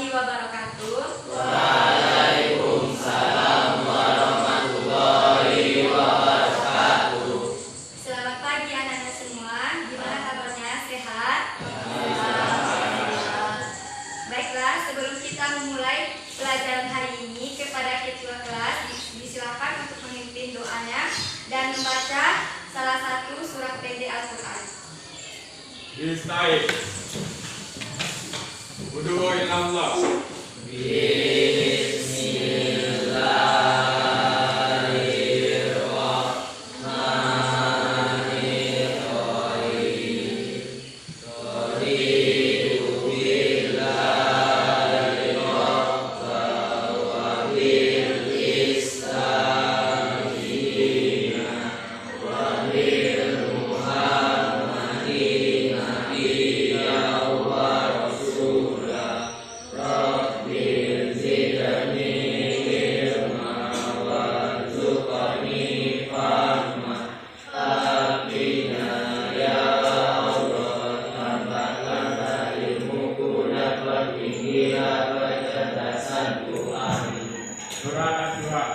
warahmatullahi wabarakatuh. Waalaikumsalam warahmatullahi wabarakatuh. Selamat pagi anak-anak semua. Gimana kabarnya? Sehat? Baiklah, sebelum kita memulai pelajaran hari ini, kepada ketua kelas disilakan untuk memimpin doanya dan membaca salah satu surah pendek Al-Quran. Bismillah. Ud'u ila Allah. Surah Al-Surah.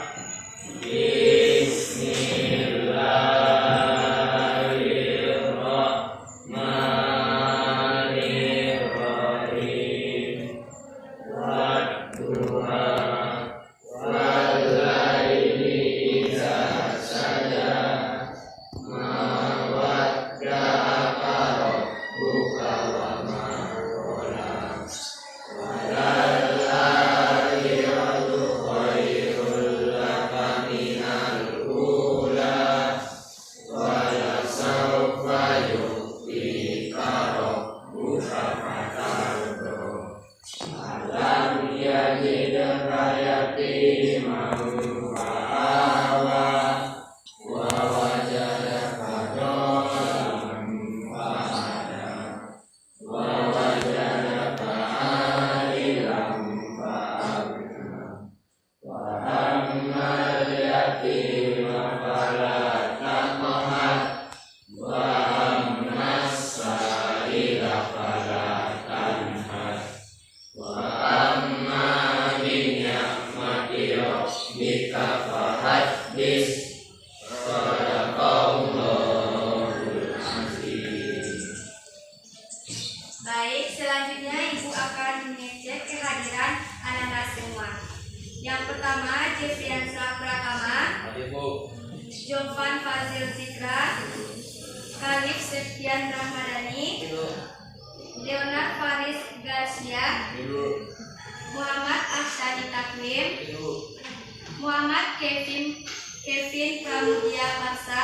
Baik, selanjutnya Ibu akan mengecek kehadiran anak-anak semua. Yang pertama, Jefriansa Pratama, Jovan Fazil Zikra, Khalif Septian Rahmadani, Leonard Faris Garcia, Muhammad Ahsani Takwim, Muhammad Kevin Pramudia Parsa,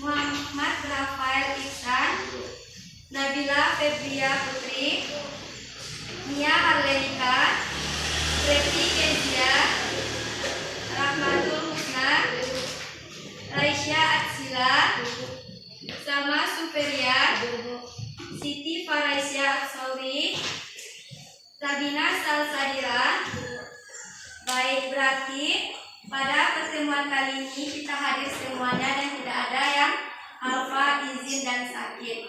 Muhammad Rafael Iksan, Nabila Febria Putri, Nia Arlenika, Preti Kezia, Rahmatul Husna, Raisya Atsila, Sama Superia, Siti Faraisya Sauri, Sabina Salsadira. Baik, berarti pada pertemuan kali ini kita hadir semuanya dan tidak ada yang alfa, izin, dan sakit.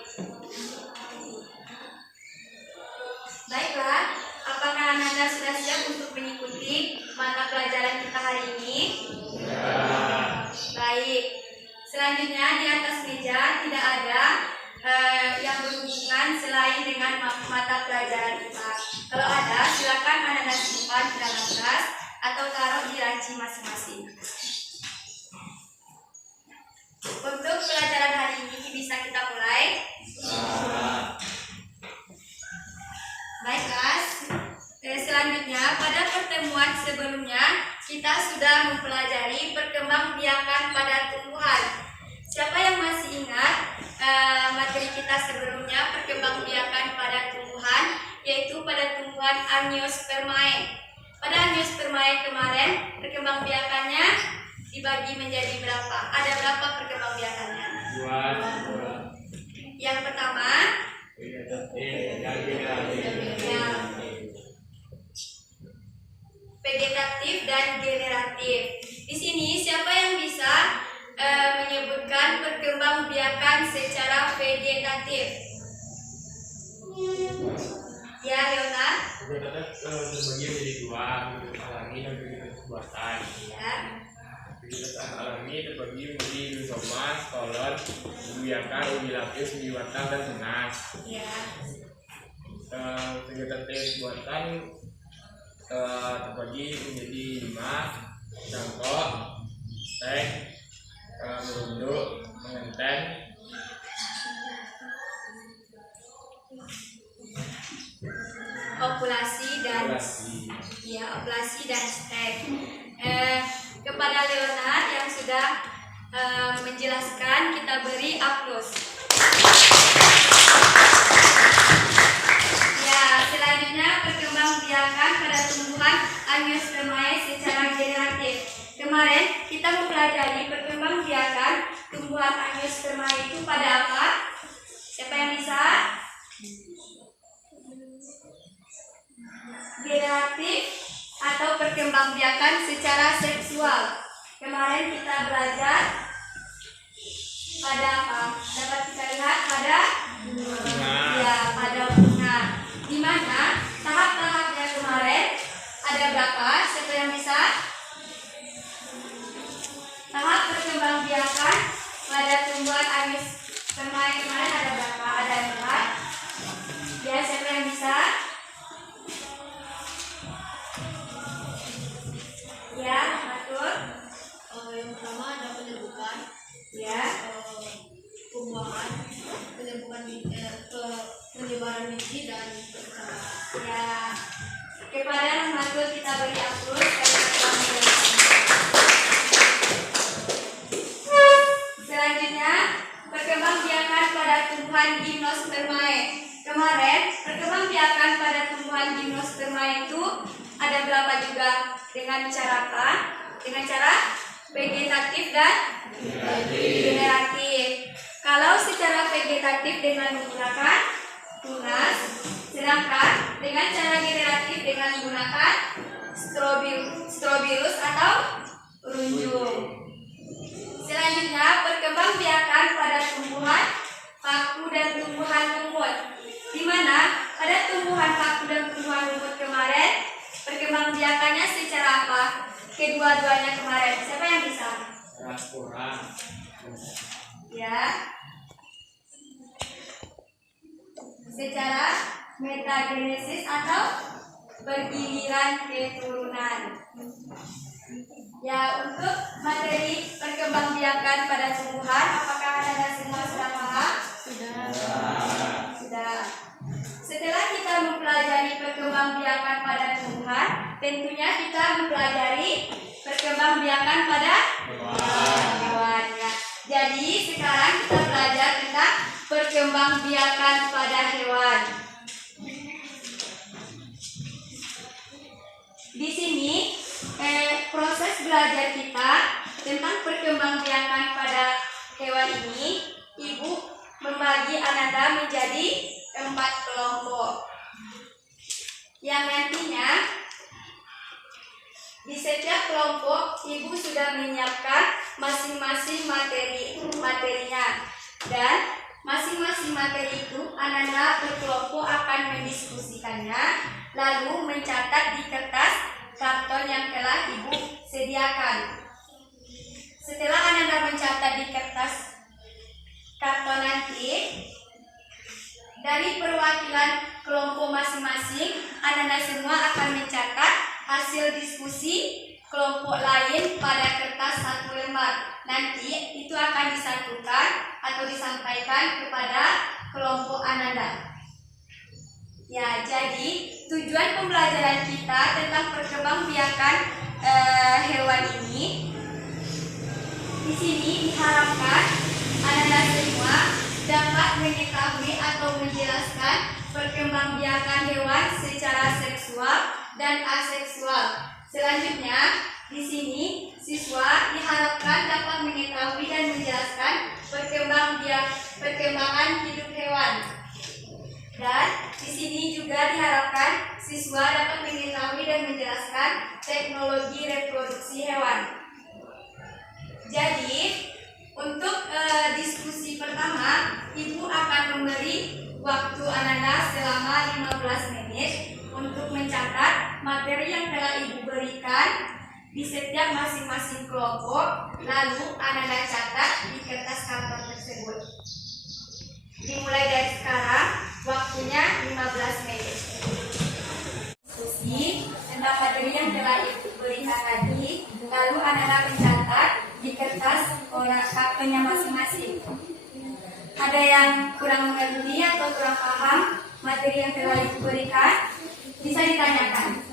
Baiklah, apakah Anda sudah siap untuk mengikuti mata pelajaran kita hari ini? Ya. Baik, selanjutnya di atas meja tidak ada yang berhubungan selain dengan mata pelajaran kita. Kalau ada, silakan Anda simpan di dalam tas atau taruh di laci masing-masing. Untuk pelajaran hari ini bisa kita mulai. Baiklah, selanjutnya pada pertemuan sebelumnya kita sudah mempelajari perkembangbiakan pada tumbuhan. Siapa yang masih ingat materi kita sebelumnya perkembangbiakan pada tumbuhan, yaitu pada tumbuhan Angiospermae. Pada Angiospermae kemarin perkembangbiakannya dibagi menjadi berapa? Ada berapa perkembangbiakannya? Yang pertama, vegetatif dan generatif. Di sini siapa yang bisa menyebutkan perkembangbiakan secara vegetatif? Ya, Leonard. terbagi menjadi dua, kegiatan alami dan kegiatan buatan. Ya. Kegiatan alami terbagi menjadi isoman, kolon, ubiakan, ubi lapis, ubi batang, dan tunas. Ya. Kegiatan teknis buatan terbagi menjadi 5: cangkok, teh, merunduk, mengenten, Opulasi dan operasi. ya, operasi dan stek. Kepada Leonard yang sudah menjelaskan, kita beri aplaus. Ya, selanjutnya perkembangbiakan pada tumbuhan Angiospermae secara generatif. Kemarin kita mempelajari perkembangbiakan tumbuhan Angiospermae itu pada apa? Siapa yang bisa? Generatif atau perkembangbiakan secara seksual. Kemarin kita belajar pada apa? Dapat kita lihat pada ya, pada bunga. Di mana tahap-tahapnya kemarin ada berapa? Siapa yang bisa? Tahap perkembangbiakan pada tumbuhan Angiospermae kemarin ada berapa? Ada 4. Ya, siapa yang bisa? Ya, betul. Yang pertama ada penyerbukan, Ya, pembuahan, penyebaran biji dan perkembangan. ya. Kepada Rahmatul kita beri aplaus karena telah menjelaskan. Selanjutnya, perkembangbiakan pada tumbuhan Gymnospermae. Kemarin, perkembangbiakan pada tumbuhan Gymnospermae itu ada berapa juga? Dengan cara apa? Dengan cara vegetatif dan generatif. Kalau secara vegetatif dengan menggunakan tunas, sedangkan dengan cara generatif dengan menggunakan strobilus atau runjung. Selanjutnya, perkembangbiakan pada tumbuhan paku dan tumbuhan lumut. Di mana pada tumbuhan paku dan tumbuhan lumut kemarin perkembangbiakannya secara apa? Kedua-duanya kemarin. Siapa yang bisa? Transporan. Ya. Secara metagenesis atau bergiliran keturunan. Ya, untuk materi perkembangbiakan pada tumbuhan, apakah Anda semua sudah paham? Sudah. Setelah kita mempelajari perkembangbiakan pada tumbuhan, tentunya kita mempelajari perkembangbiakan pada hewan. Ya. Jadi sekarang kita belajar tentang perkembangbiakan pada hewan. Di sini proses belajar kita tentang perkembangbiakan pada hewan ini, Ibu membagi Ananda menjadi 4 kelompok yang nantinya di setiap kelompok Ibu sudah menyiapkan masing-masing materinya, dan masing-masing materi itu Ananda berkelompok akan mendiskusikannya lalu mencatat di kertas karton yang telah Ibu sediakan. Setelah Ananda mencatat di kertas karton nanti, dari perwakilan kelompok masing-masing, Ananda semua akan mencatat hasil diskusi kelompok lain pada kertas 1 lembar. Nanti itu akan disatukan atau disampaikan kepada kelompok Ananda. Ya, jadi tujuan pembelajaran kita tentang perkembangbiakan hewan ini, di sini diharapkan Ananda semua dapat mengetahui atau menjelaskan perkembangbiakan hewan secara seksual dan aseksual. Selanjutnya, di sini siswa diharapkan dapat mengetahui dan menjelaskan perkembangan hidup hewan. Dan di sini juga diharapkan siswa dapat mengetahui dan menjelaskan teknologi reproduksi hewan. Jadi, untuk diskusi pertama, Ibu akan memberi waktu Ananda selama 15 menit untuk mencatat di setiap masing-masing kelompok, lalu anak-anak catat di kertas karton tersebut. Dimulai dari sekarang, waktunya 15 menit. Diskusi tentang materi yang telah Ibu berikan tadi, lalu anak-anak mencatat di kertas kartonnya masing-masing. Ada yang kurang mengerti atau kurang paham materi yang telah Ibu berikan, bisa ditanyakan.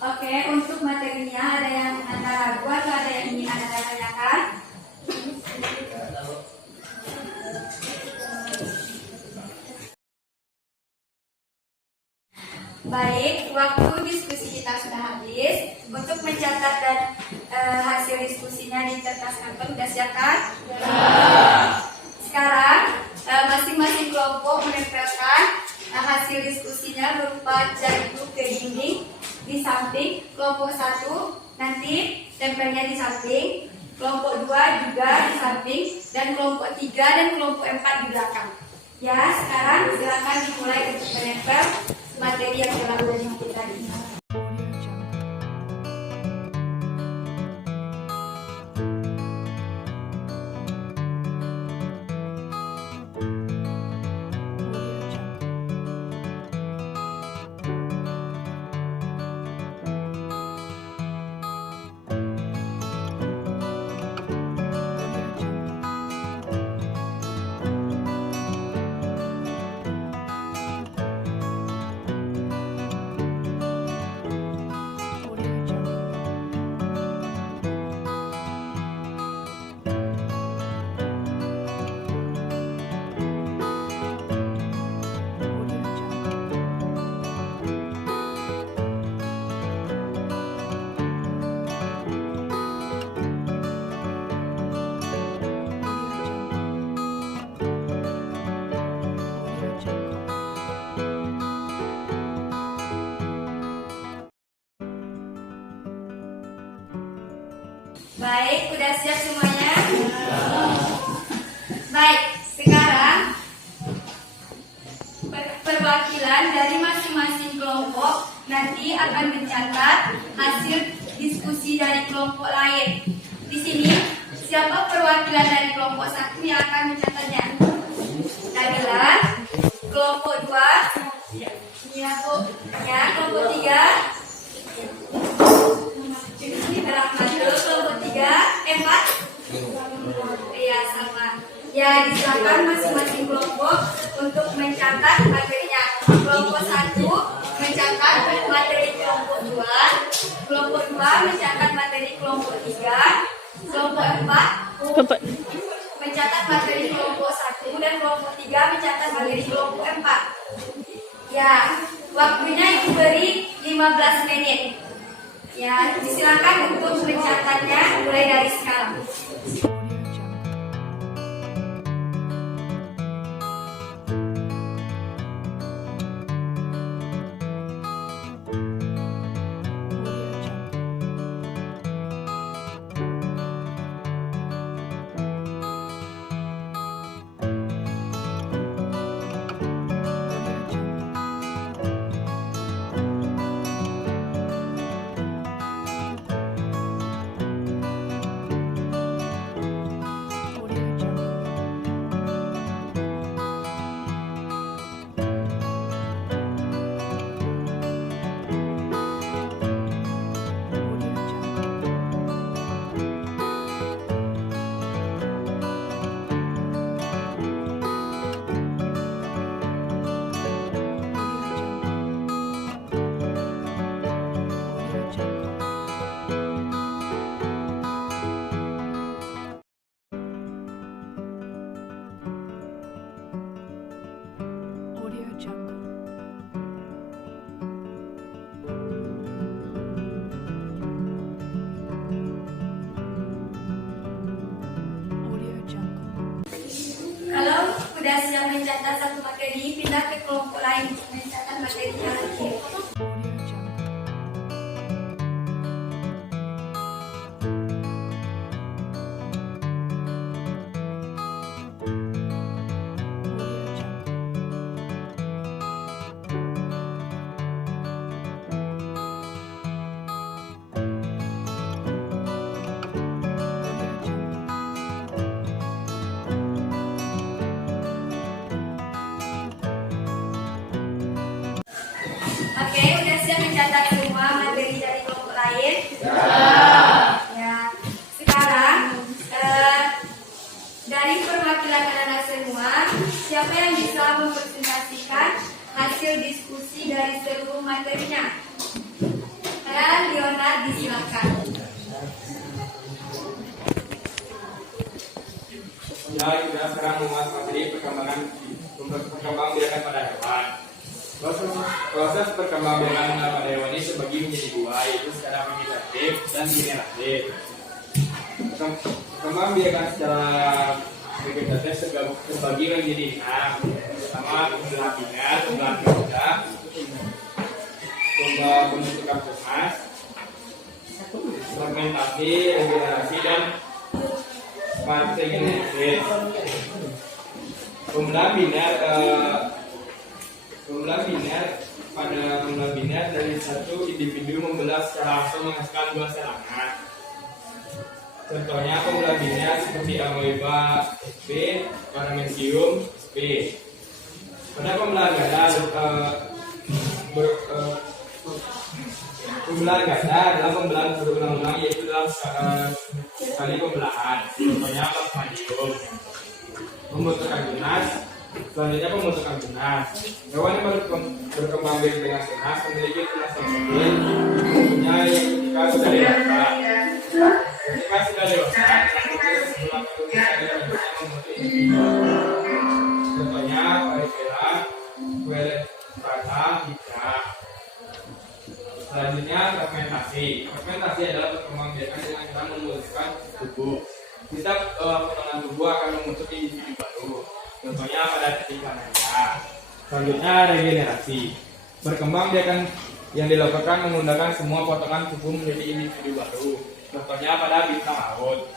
Oke, untuk materinya ada yang Anda ragu atau ada yang ingin Anda tanyakan? Baik, waktu diskusi kita sudah habis. Untuk mencatat dan hasil diskusinya di kertas karton sudah siap kan? Sekarang masing-masing kelompok menempelkan hasil diskusinya berupa jari ke dinding di samping. Kelompok 1 nanti tempelnya di samping, kelompok 2 juga di samping, dan kelompok 3 dan kelompok 4 di belakang. Ya, sekarang silakan dimulai untuk menempel materi yang telah diuji tadi. Baik, udah siap semuanya? Baik, sekarang perwakilan dari masing-masing kelompok nanti akan mencatat hasil diskusi dari kelompok lain. Di sini, siapa perwakilan dari kelompok 1 yang akan mencatatnya? Adalah kelompok 2, kelompok 3, kelompok 3, 4. Iya, sama. Ya, disilakan masing-masing kelompok untuk mencatat materinya. Kelompok 1 mencatat materi kelompok 2, kelompok 2 mencatat materi kelompok 3, kelompok 4 mencatat materi kelompok 1, dan kelompok 3 mencatat materi kelompok 4. Ya, waktunya Ibu beri 15 menit. Ya, disilakan untuk mencatatnya mulai dari sekarang. udah siap mencatat satu materi, pindah ke kelompok lain untuk mencatat materi yang lain. Oke, udah siap mencatat semua materi dari kelompok lain? Ya. Sekarang dari perwakilan anak-anak semua, siapa yang bisa mempresentasikan hasil diskusi dari seluruh materinya? Leonard, disilakan. Ya, kita sekarang membahas materi perkembangbiakan pada hewan. Proses perkembangbiakan pada hewan ini terbagi menjadi dua, yaitu secara vegetatif dan generatif. Perkembangbiakan secara vegetatif terbagi menjadi 6. Pertama, pembelah binat, pembelah ganda, pembentukan tunas, fermentasi, regenerasi, dan partegenesis. Pembelah binat pada pembelah binat dari satu individu membelah secara langsung menghasilkan 2 serangan. Contohnya pembelah binat seperti amoeba sp, paramecium sp. Pada pembelah ganda pembelahan ganda adalah pembelahan berulang-ulang, yaitu dalam sekali pembelahan. Contohnya plasmodium. Pembentukan tunas, selanjutnya pembentukan tunas. Hewan yang berkembang biak dengan tunas memiliki tunas yang stabil, mempunyai ketika sudah dewasa. Ketika sudah dewasa, sebulan kemudian membentuk individu. Contohnya varicella, puerata, hijau. Selanjutnya fermentasi. Fermentasi adalah perkembangbiakan dengan cara membutuhkan tubuh. Kita potongan tubuh akan membentuk individu baru. Contohnya pada titik kanannya. Selanjutnya regenerasi. Perkembangbiakan yang dilakukan menggunakan semua potongan tubuh menjadi individu baru. Contohnya pada bintang laut.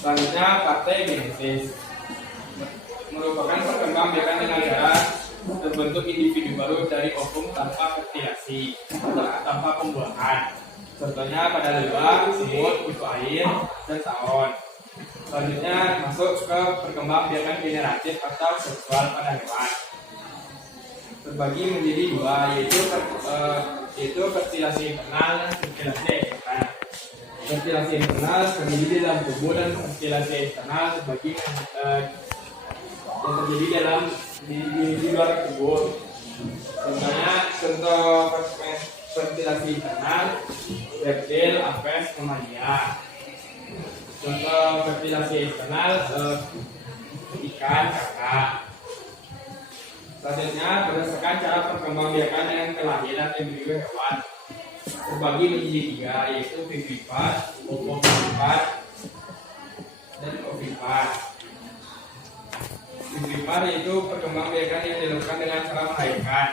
Selanjutnya partegenesis. Merupakan perkembangbiakan dengan cara terbentuk individu baru dari ovum tanpa fertilasi atau tanpa pembuahan. Contohnya pada lebah, semut, ikan air, dan tawon. Selanjutnya masuk ke perkembangbiakan generatif atau seksual pada hewan. Terbagi menjadi 2, yaitu fertilasi internal dan fertilasi eksternal. Fertilasi internal terjadi di dalam tubuh dan fertilasi eksternal terbagi yang terjadi di luar tubuh. Contoh fertilasi internal, reptil, apes, mamalia. Contoh fertilasi eksternal, ikan, kakak. Selanjutnya berdasarkan cara perkembangbiakan yang kelahiran embrio hewan terbagi menjadi 3, yaitu vivipar, ovovivipar, dan ovipar. Vivipar yaitu perkembangbiakan yang dilakukan dengan cara melahirkan.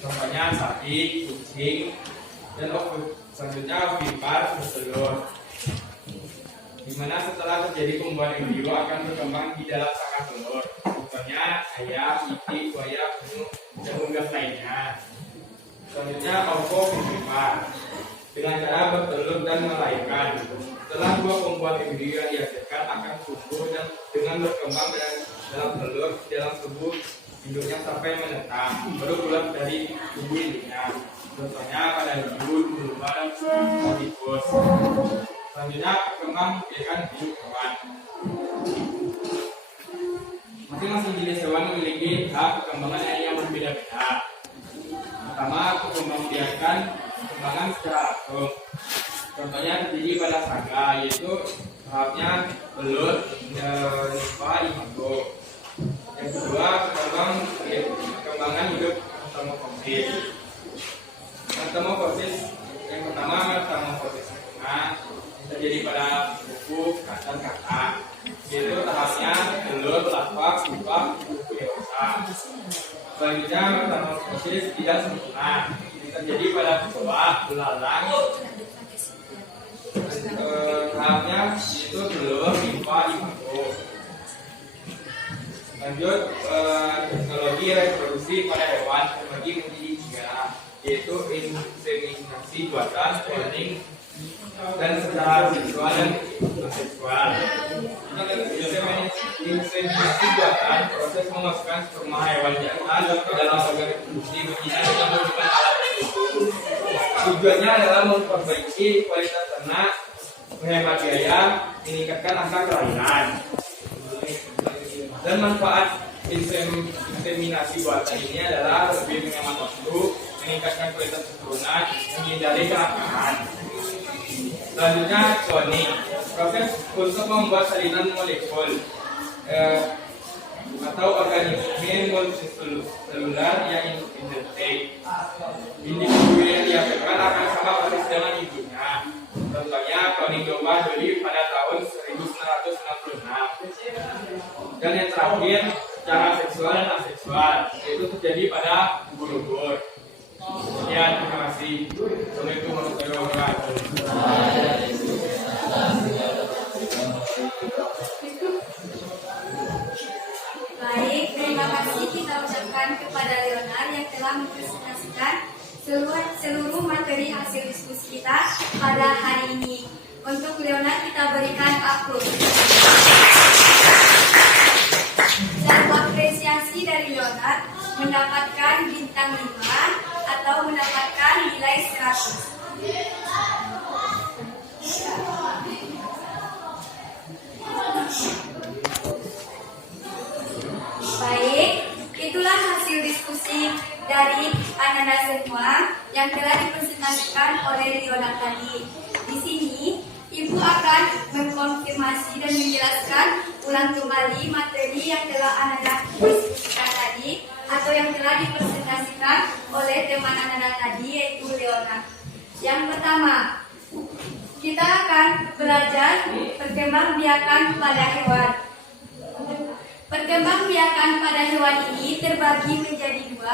Contohnya sapi, kucing, dan selanjutnya ovipar bertelur. Di mana setelah terjadi pembuahan embrio akan berkembang di dalam sarang telur. Contohnya ayam, itik, buaya, penyu, dan unggas lainnya. Selanjutnya ovovivipar dengan cara bertelur dan melahirkan. Setelah 2 pembuahan embrio yang dihasilkan akan tumbuh dan dengan berkembang dalam telur dalam tubuh induknya sampai menetap, baru keluar dari tubuh induknya. Contohnya pada hiu, lumba, dan tikus. Selanjutnya perkembangbiakan hidup hewan. Masing-masing jenis hewan memiliki tahap perkembangan yang berbeda-beda. Pertama, perkembangan secara atom. Contohnya terjadi pada saga, yaitu tahapnya belut, nimfa, imago. Yang kedua, perkembangan hidup metamorfosis. Metamorfosis yang pertama, metamorfosis terjadi pada buku dan kata, yaitu tahapnya telur, larva, pupa, Selanjutnya metamorfosis tidak sempurna terjadi pada kecoa, belalang. Tahapnya itu belum limpa imago. Lanjut, teknologi reproduksi pada hewan terbagi menjadi 3, yaitu inseminasi buatan, cloning, dan secara seksual dan aseksual. Inseminasi buatan proses memasukkan sperma hewan jantan ke dalam organ reproduksi betina dengan menggunakan alat itu. Tujuannya adalah memperbaiki kualitas ternak, menghemat biaya, meningkatkan angka kelahiran. Dan manfaat inseminasi buatan ini adalah lebih menghemat waktu, meningkatkan kualitas keturunan, menghindari kecelakaan. Selanjutnya cloning, proses untuk membuat salinan molekul atau organisme multiselular yang identik. Individu yang dihasilkan akan sama persis dengan ibunya. Contohnya cloning domba Dolly pada tahun 1966. Dan yang terakhir, cara seksual dan aseksual, yaitu terjadi pada ubur-ubur. Sekian, terima kasih. Assalamualaikum warahmatullahi wabarakatuh. Baik, terima kasih kita ucapkan kepada Leonard yang telah mempresentasikan seluruh materi hasil diskusi kita pada hari ini. Untuk Leonard kita berikan aplaus. Dan apresiasi dari Leonard mendapatkan bintang 5 atau mendapatkan nilai 100. Baik, itulah hasil diskusi dari Anda semua yang telah dipresentasikan oleh Leonard tadi. Di sini, Ibu akan mengkonfirmasi dan menjelaskan ulang kembali materi yang telah Anda diskusikan tadi atau yang telah dipresentasikan oleh teman Anda tadi, yaitu Leonard. Yang pertama, kita akan belajar perkembangbiakan pada hewan. Perkembangbiakan pada hewan ini terbagi menjadi 2.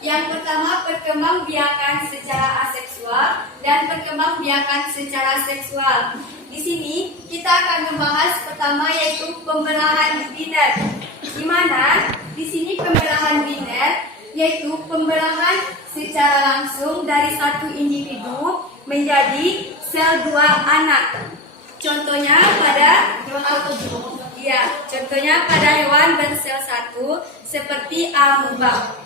Yang pertama, perkembangbiakan secara aseksual dan perkembangbiakan secara seksual. Di sini kita akan membahas pertama yaitu pembelahan biner. Di mana di sini pembelahan biner yaitu pembelahan secara langsung dari satu individu menjadi sel 2 anak. Contohnya pada hewan bersel 1 seperti amuba.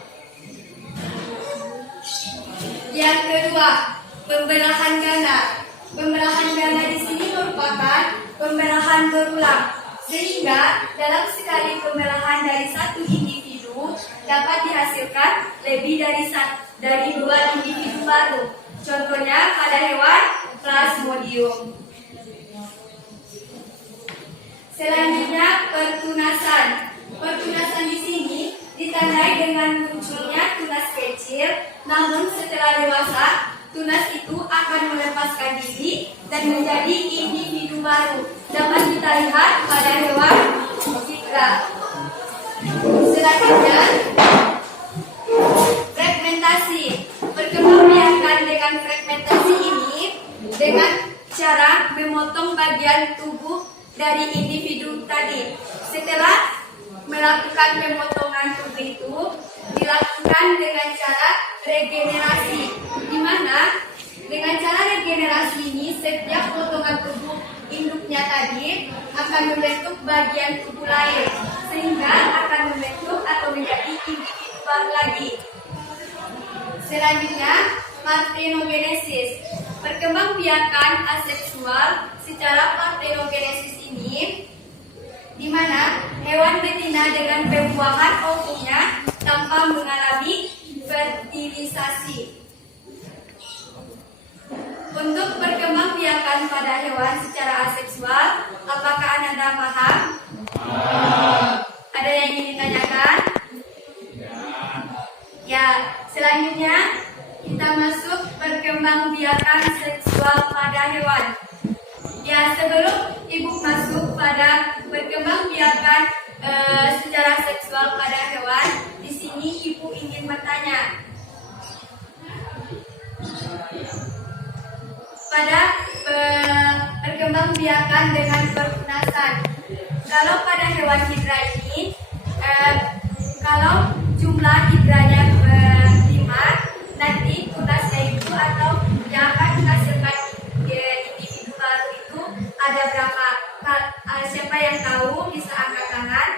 Yang kedua, pembelahan ganda. Pembelahan ganda di sini merupakan pembelahan berulang, sehingga dalam sekali pembelahan dari satu individu dapat dihasilkan lebih dari 2 individu baru. Contohnya pada hewan Plasmodium. Selanjutnya, pertunasan. Pertunasan di sini ditandai dengan munculnya tunas kecil, namun setelah dewasa, tunas itu akan melepaskan diri dan menjadi individu baru. Dapat kita lihat pada hewan zebra. Selanjutnya, fragmentasi. Perkembangbiakan dengan fragmentasi ini dengan cara memotong bagian tubuh dari individu tadi. Setelah melakukan pemotongan tubuh itu dilakukan dengan cara regenerasi, di mana dengan cara regenerasi ini setiap potongan tubuh induknya tadi akan membentuk bagian tubuh lain, sehingga akan membentuk atau menjadi individu baru lagi. Selanjutnya, parthenogenesis. Perkembangbiakan aseksual secara parthenogenesis ini di mana hewan betina dengan pembuahan ovumnya tanpa mengalami fertilisasi. Untuk perkembangbiakan pada hewan secara aseksual, apakah Anda paham? Ada yang ingin ditanyakan? Ya, selanjutnya kita masuk perkembangbiakan seksual pada hewan. Ya, sebelum Ibu masuk pada perkembangbiakan secara seksual pada hewan. Di sini ibu ingin bertanya, pada perkembangbiakan dengan pertunasan. Kalau pada hewan hidra ini, kalau jumlah hidranya 5, nanti tunasnya itu atau yang akan menghasilkan individu baru itu ada berapa? Siapa yang tahu bisa angkat tangan?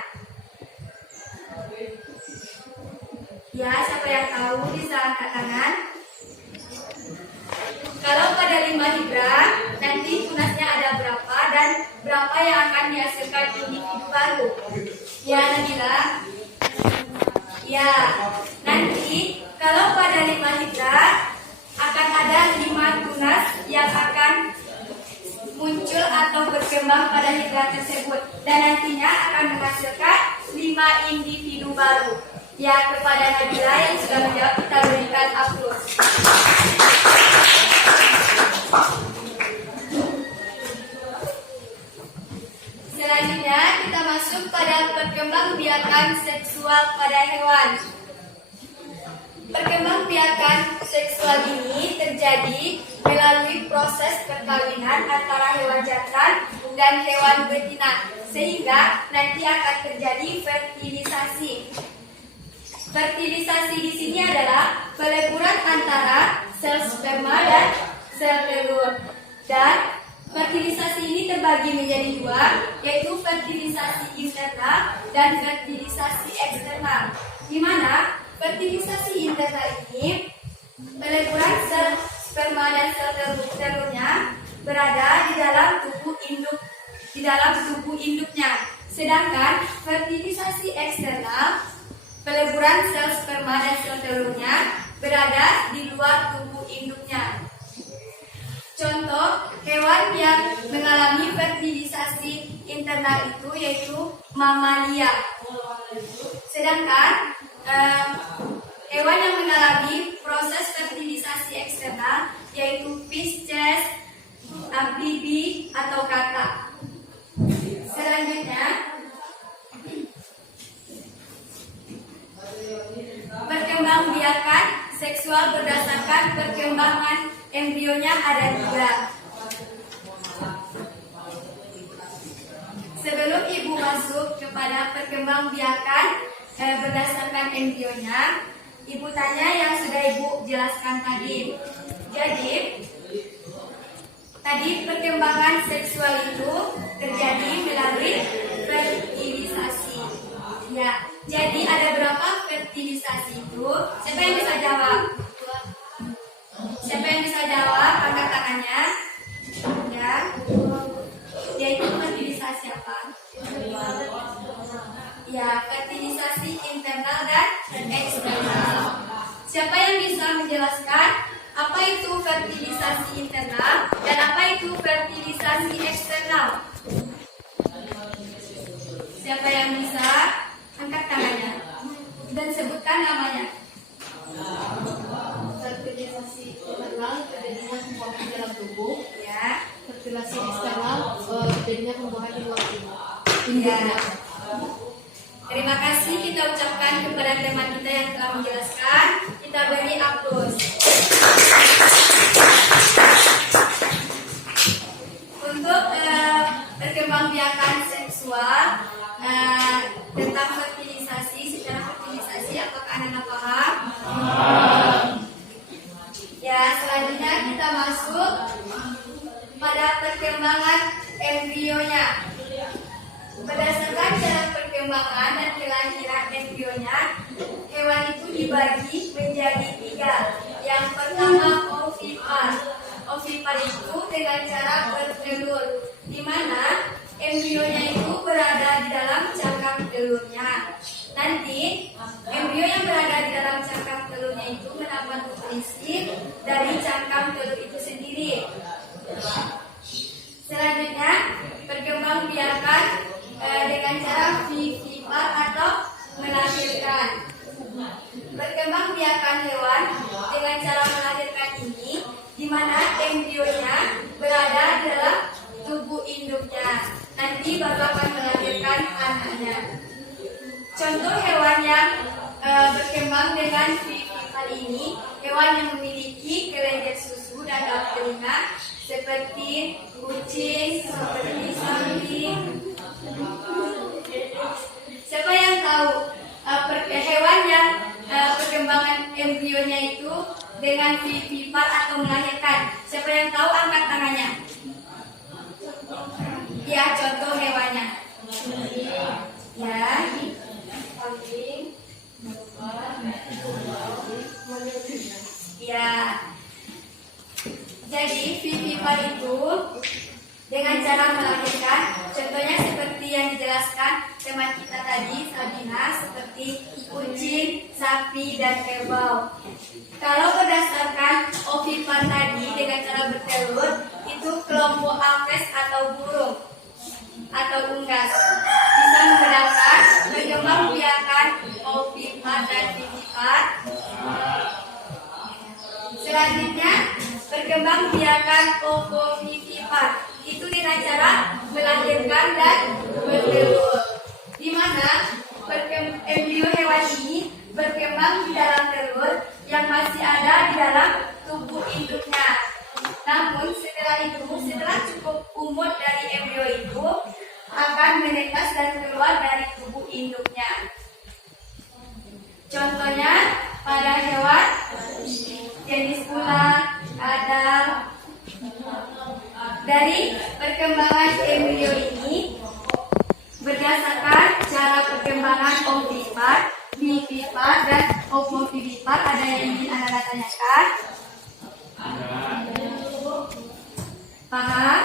Ya, siapa yang tahu bisa angkat tangan? Kalau pada 5 hidra, nanti tunasnya ada berapa dan berapa yang akan dihasilkan individu baru? Ya, Nabila? Ya, nanti kalau pada 5 hidra akan ada 5 tunas yang akan muncul atau berkembang pada hidra tersebut dan nantinya akan menghasilkan 5 individu baru. Ya, kepada Nabila yang sudah menjawab kita berikan aplaus. Selanjutnya kita masuk pada perkembangbiakan seksual pada hewan. Perkembangbiakan seksual ini terjadi melalui proses perkawinan antara hewan jantan dan hewan betina, sehingga nanti akan terjadi fertilisasi. Fertilisasi di sini adalah peleburan antara sel sperma dan sel telur. Dan fertilisasi ini terbagi menjadi 2, yaitu fertilisasi internal dan fertilisasi eksternal. Di mana fertilisasi internal ini peleburan sel sperma dan sel telurnya berada di dalam tubuh induknya. Sedangkan fertilisasi eksternal peleburan sel sperma dan sel telurnya berada di luar tubuh induknya. Contoh hewan yang mengalami fertilisasi internal itu yaitu mamalia. Sedangkan hewan yang mengalami proses fertilisasi eksternal yaitu Pisces, amfibi atau katak. Selanjutnya, perkembangbiakan seksual berdasarkan perkembangan embrionya ada 3. Sebelum ibu masuk kepada perkembangbiakan berdasarkan embrionya, ibu tanya yang sudah ibu jelaskan tadi. Jadi, tadi perkembangan seksual itu terjadi melalui fertilisasi. Ya, jadi ada berapa fertilisasi itu? Siapa yang bisa jawab? Siapa yang bisa jawab? Angkat tangannya. Ya. Yaitu fertilisasi apa? Ya, fertilisasi internal dan eksternal. Siapa yang bisa menjelaskan apa itu fertilisasi internal dan apa itu fertilisasi eksternal? Siapa yang bisa? Angkat tangannya dan sebutkan namanya. Fertilisasi internal terjadinya pembuahan dalam tubuh. Ya. Fertilisasi eksternal terjadinya pembuahan di luar tubuh. Ya. Terima kasih kita ucapkan kepada teman kita yang telah menjelaskan. Kita beri aplaus. Untuk perkembangbiakan seksual tentang fertilisasi, secara fertilisasi, apakah Anda paham? Ya, selanjutnya kita masuk pada perkembangan embrionya. Berdasarkan cara perkembangan dan kelahiran embrionya, hewan itu dibagi menjadi 3. Yang pertama ovipar. Ovipar itu dengan cara bertelur, di mana embrionya itu berada di dalam cangkang telurnya. Nanti embrio yang berada di dalam cangkang telurnya itu mendapat nutrisi dari cangkang telur itu sendiri. Selanjutnya perkembangbiakan dengan cara vivipar atau melahirkan. Perkembangbiakan hewan dengan cara melahirkan ini, di mana embrionya berada di dalam tubuh induknya. Nanti baru akan melahirkan anaknya. contoh hewan yang berkembang dengan vivipar ini, hewan yang memiliki kelenjar susu dan telinga seperti kucing, seperti sapi. Siapa yang tahu hewan yang perkembangan embrionya itu dengan vivipar atau melahirkan? Siapa yang tahu angkat tangannya? Ya, contoh hewannya. Ya, kambing. Ya. Jadi vivipar itu dengan cara melahirkan, contohnya seperti yang dijelaskan teman kita tadi, Sabina, seperti kucing, sapi, dan kerbau. Kalau berdasarkan ovipar tadi dengan cara bertelur, itu kelompok apes atau burung atau unggas bisa membedakan berkembang biakan ovipar dan vivipar. Selanjutnya, berkembang biakan ovovivipar itu dengan cara melahirkan dan bertelur, di mana embrio hewan ini berkembang di dalam telur yang masih ada di dalam tubuh induknya. Namun setelah cukup umur dari embrio itu akan menetas dan keluar dari tubuh induknya. Contohnya pada hewan jenis ular, kadal. Dari perkembangan embrio ini berdasarkan cara perkembangan ovipar, vivipar, dan ovovivipar, ada yang ingin Anda tanyakan? Paham?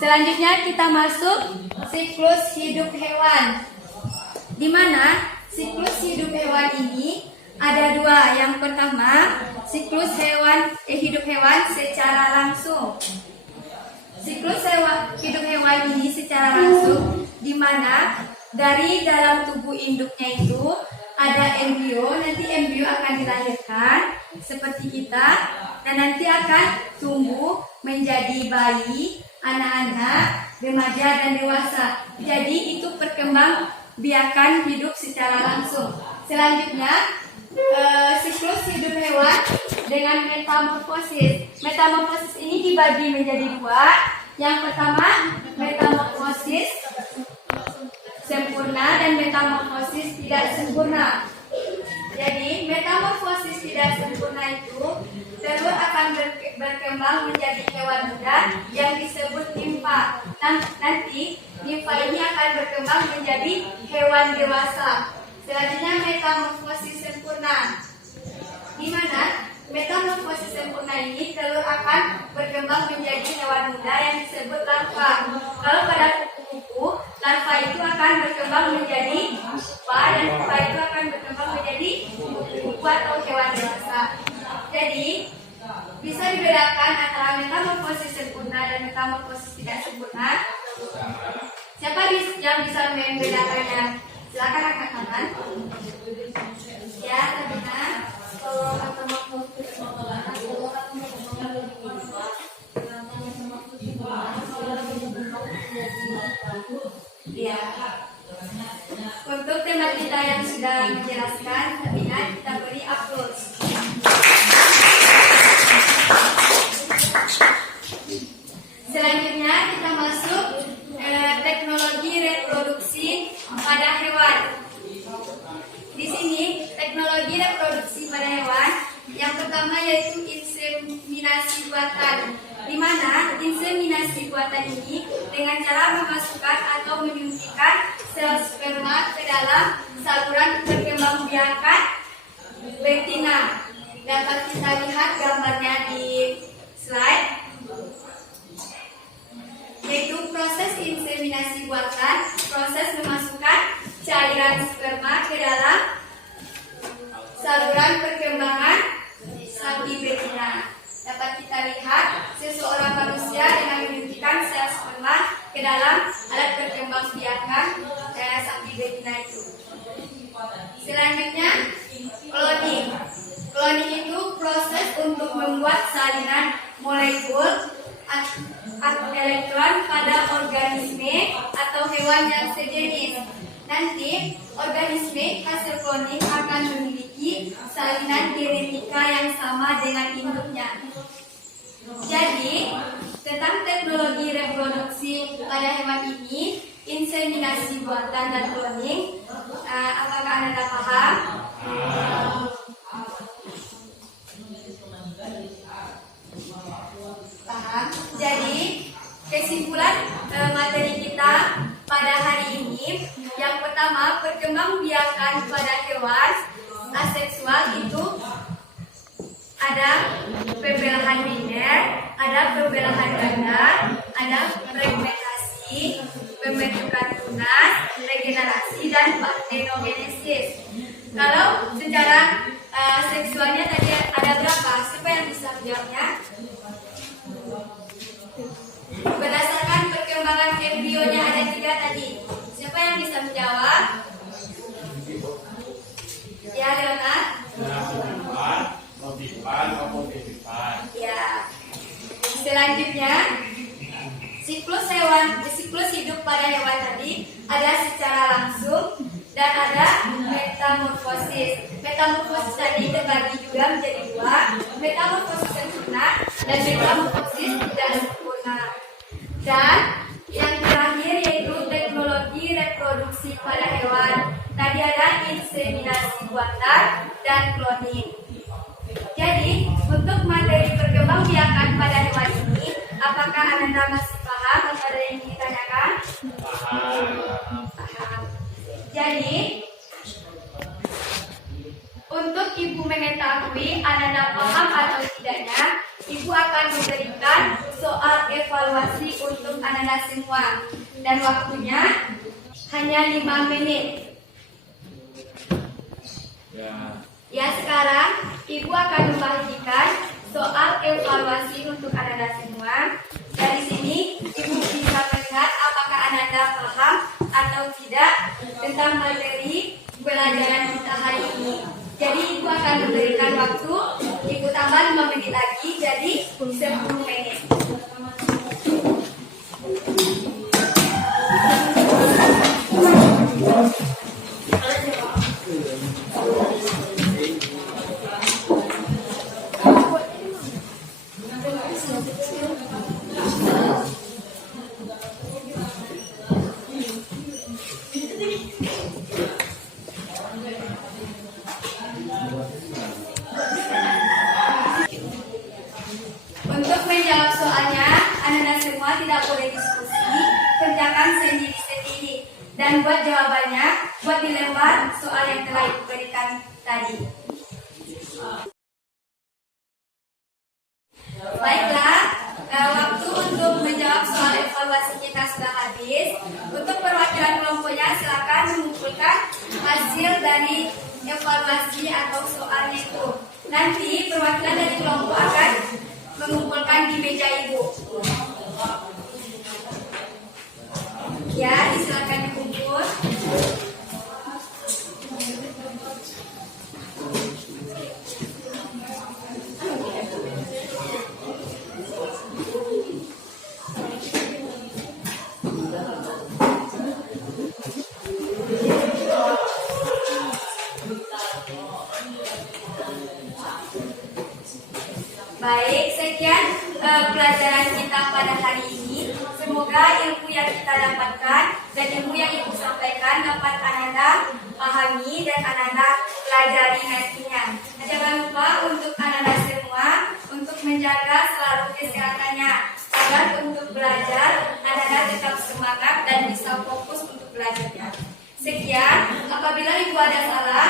Selanjutnya kita masuk siklus hidup hewan, di mana siklus hidup hewan ini ada dua. Yang pertama, siklus hidup hewan secara langsung. Siklus hidup hewan ini secara langsung, di mana dari dalam tubuh induknya itu ada embrio. Nanti embrio akan dilahirkan seperti kita, dan nanti akan tumbuh menjadi bayi, anak-anak, remaja, dan dewasa. Jadi itu perkembang biakan hidup secara langsung. Selanjutnya, siklus hidup hewan dengan metamorfosis. Metamorfosis ini dibagi menjadi dua. Yang pertama, metamorfosis sempurna dan metamorfosis tidak sempurna. Jadi, metamorfosis tidak sempurna itu telur akan berkembang menjadi hewan muda yang disebut nimfa. Nanti nimfa ini akan berkembang menjadi hewan dewasa. Selanjutnya metamorfosis sempurna, di mana metamorfosis sempurna ini telur akan berkembang menjadi hewan muda yang disebut larva. Kalau pada kupu-kupu, larva itu akan berkembang menjadi pupa, dan pupa itu akan berkembang menjadi kupu atau hewan dewasa. Jadi bisa dibedakan antara metamorfosis sempurna dan metamorfosis tidak sempurna. Siapa yang bisa membedakannya? Silakan angkat tangan. Ya, Tabina. Kalau metamorfosis ya. Untuk tema kita yang sudah menjelaskan, Tabina, kita beri aplaus. Selanjutnya kita masuk teknologi reproduksi pada hewan. Di sini teknologi reproduksi pada hewan yang pertama yaitu inseminasi buatan, di mana inseminasi buatan ini dengan cara memasukkan atau menyuntikkan sel sperma ke dalam saluran perkembangbiakan betina. Dapat kita lihat gambarnya di slide, yaitu proses inseminasi buatan, proses memasukkan cairan sperma ke dalam saluran perkembangan sapi betina. Dapat kita lihat seseorang manusia dengan menyuntikkan sel sperma ke dalam alat perkembangbiakan sapi betina itu. Selanjutnya, cloning. Cloning itu proses untuk membuat salinan molekul elektron pada organisme atau hewan yang sejenis. Nanti organisme hasil kloning akan memiliki salinan genetika yang sama dengan induknya. Jadi, tentang teknologi reproduksi pada hewan ini, inseminasi buatan dan cloning, apakah Anda paham? Paham. Jadi, kesimpulan materi kita pada hari ini, yang pertama, perkembangbiakan pada hewan aseksual itu ada pembelahan binder, ada pembelahan ganda, ada fragmentasi, pembentukan tunas, regenerasi, dan parthenogenesis. Kalau secara seksualnya tadi ada berapa? Siapa yang bisa menjawabnya? Berdasarkan perkembangan embrionya ada 3 tadi. Siapa yang bisa menjawab? Ya, Leonard. Ya. Selanjutnya, siklus hidup pada hewan tadi ada secara langsung dan ada metamorfosis. Metamorfosis tadi terbagi juga menjadi 2, metamorfosis sempurna dan metamorfosis tidak sempurna. Dan yang terakhir yaitu teknologi reproduksi pada hewan. Tadi ada inseminasi buatan dan cloning. Jadi, untuk materi perkembangbiakan pada hewan ini, apakah Anda masih paham atau ada yang ingin ditanyakan? Paham. Jadi, untuk Ibu mengetahui Anda paham atau tidaknya, Ibu akan memberikan soal evaluasi untuk Anda semua. Dan waktunya hanya 5 menit. Ya, sekarang Ibu akan membagikan soal evaluasi untuk Anda semua. Dari sini Ibu bisa melihat apakah Anda paham atau tidak tentang materi pelajaran kita hari ini. Jadi Ibu akan memberikan waktu, Ibu tambah 5 menit lagi, jadi 10 menit. Untuk menjawab soalnya, Anda semua tidak boleh diskusi, kerjakan sendiri-sendiri. Dan buat jawabannya, buat di lembar soal yang telah Ibu berikan tadi. Baiklah, waktu untuk menjawab soal evaluasi kita sudah habis. Untuk perwakilan kelompoknya, silakan mengumpulkan hasil dari evaluasi atau soalnya itu. Nanti perwakilan dari kelompok akan mengumpulkan di meja Ibu. Ya, silakan dikumpul. Baik, sekian pelajaran kita pada hari ini. Semoga ilmu yang kita dapatkan dan ilmu yang Ibu sampaikan dapat Anda pahami dan Anda pelajari nantinya. Jangan lupa untuk Anda semua untuk menjaga selalu kesehatannya agar untuk belajar Anda tetap semangat dan bisa fokus untuk belajarnya. Sekian, apabila Ibu ada salah